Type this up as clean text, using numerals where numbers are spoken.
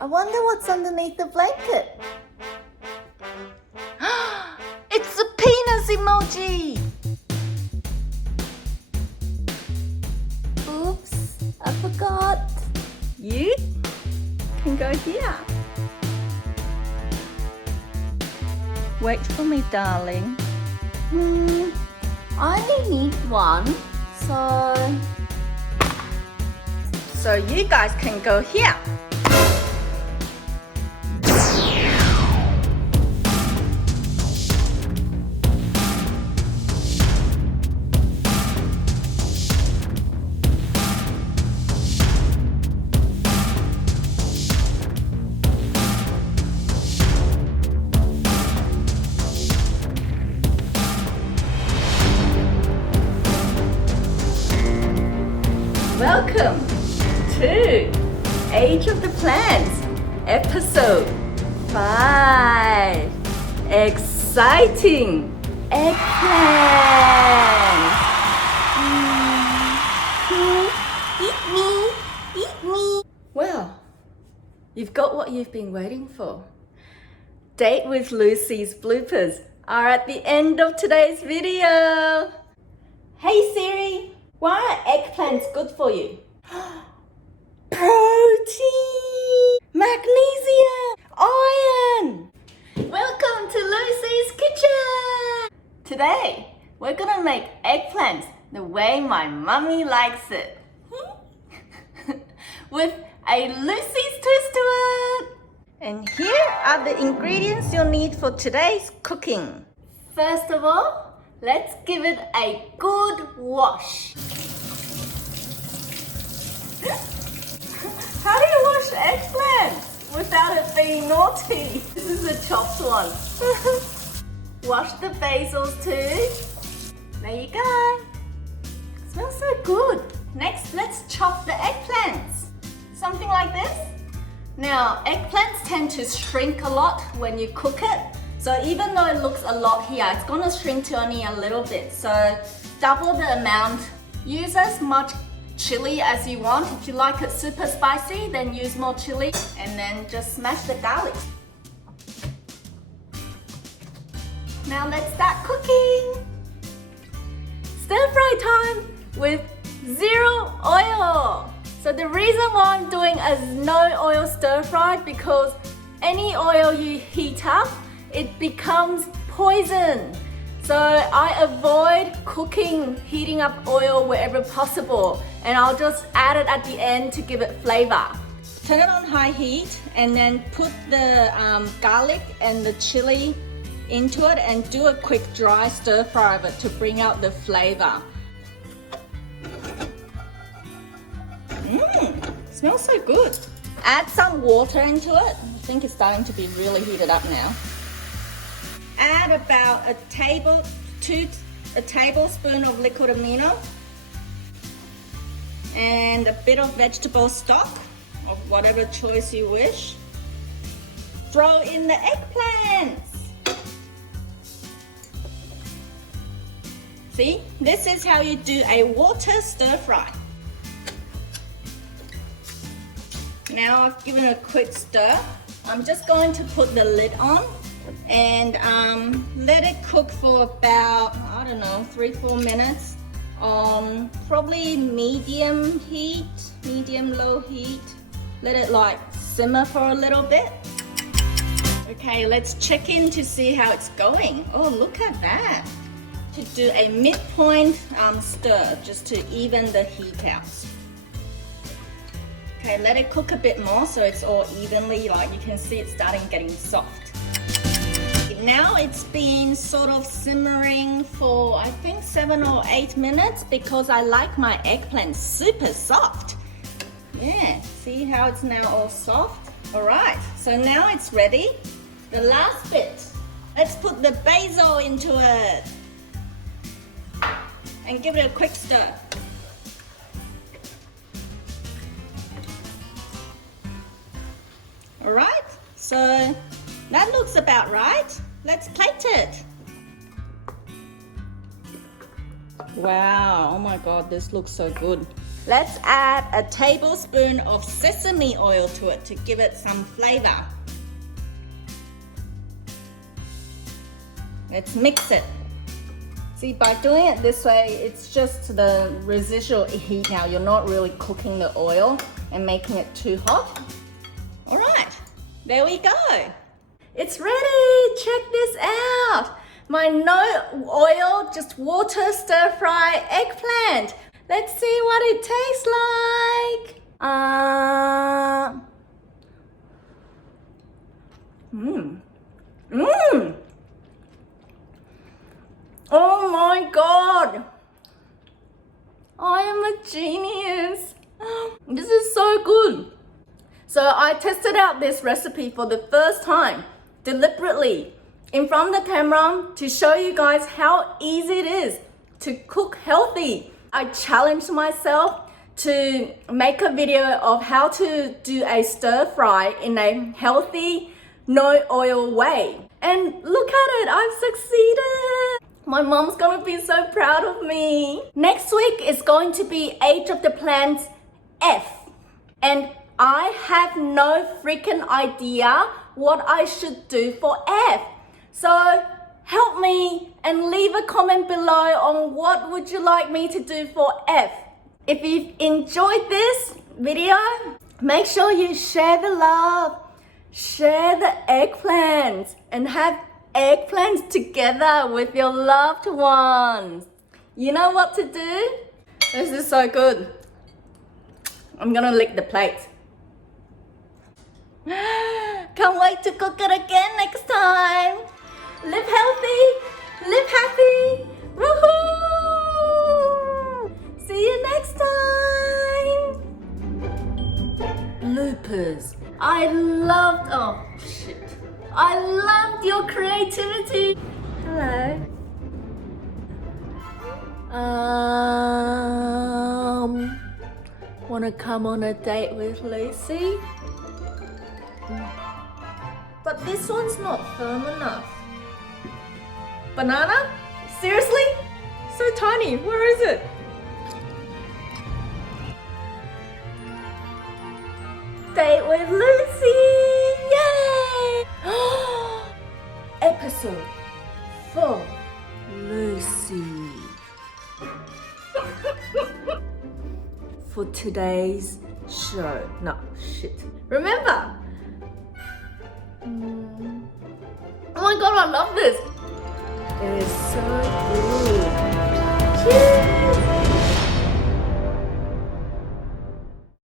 I wonder what's underneath the blanket. It's a penis emoji! Oops, I forgot. You can go here. Wait for me, darling. I only need one, so you guys can go here. Welcome to Age of the Plants, episode 5. Exciting eggplant. Eat me, eat me. Well, you've got what you've been waiting for. Date with Lucy's bloopers are at the end of today's video. Hey Siri, why are eggplants good for you? Protein, magnesium, iron. Welcome to Lucy's kitchen. Today, we're gonna make eggplants the way my mummy likes it. With a Lucy's twist to it. And here are the ingredients you'll need for today's cooking. First of all, let's give it a good wash. How do you wash eggplants without it being naughty? This is a chopped one. Wash the basils too. There you go. It smells so good. Next, let's chop the eggplants. Something like this. Now, eggplants tend to shrink a lot when you cook it. So even though it looks a lot here, it's gonna shrink to only a little bit. So double the amount. Use as much chili as you want. If you like it super spicy, then use more chili. And then just smash the garlic. Now let's start cooking. Stir fry time with 0 oil. So the reason why I'm doing a no oil stir fry, because any oil you heat up, it becomes poison. So I avoid cooking, heating up oil wherever possible, and I'll just add it at the end to give it flavor. Turn it on high heat and then put the garlic and the chili into it and do a quick dry stir fry of it to bring out the flavor. Smells so good. Add some water into it. I think it's starting to be really heated up now. Add about a tablespoon of liquid amino and a bit of vegetable stock of whatever choice you wish. Throw in the eggplants. See, this is how you do a water stir fry. Now I've given it a quick stir. I'm just going to put the lid on and let it cook for about, I don't know, 3-4 minutes on probably medium heat, medium-low heat. Let it like simmer for a little bit. Okay, let's check in to see how it's going. Oh, look at that. To do a midpoint stir just to even the heat out. Okay, let it cook a bit more so it's all evenly, like you can see it's starting getting soft. Now it's been sort of simmering for I think 7 or 8 minutes because I like my eggplant super soft. Yeah, see how it's now all soft? Alright, so now it's ready. The last bit, let's put the basil into it and give it a quick stir. Alright, so that looks about right. Let's plate it. Wow, oh my god, this looks so good. Let's add a tablespoon of sesame oil to it to give it some flavor. Let's mix it. See, by doing it this way, it's just the residual heat now. You're not really cooking the oil and making it too hot. All right, there we go. It's ready, check this out. My no oil, just water stir fry eggplant. Let's see what it tastes like. Oh my God. I am a genius. This is so good. So I tested out this recipe for the first time, deliberately, in front of the camera to show you guys how easy it is to cook healthy. I challenged myself to make a video of how to do a stir fry in a healthy, no oil way. And look at it, I've succeeded. My mom's gonna be so proud of me. Next week is going to be Age of the Plants F. And I have no freaking idea what I should do for F. So help me and leave a comment below on what would you like me to do for F. If you've enjoyed this video, make sure you share the love, share the eggplants, and have eggplants together with your loved ones. You know what to do? This is so good. I'm gonna lick the plate. Can't wait to cook it again next time. Live healthy, live happy. Woohoo! See you next time. Bloopers. I loved your creativity. Hello. Wanna come on a date with Lucy? But this one's not firm enough. Banana? Seriously? So tiny, where is it? Date with Lucy! Yay! Episode 4, Lucy. For today's show. No, shit. Remember! Oh my God, I love this! It is so good. Cheers!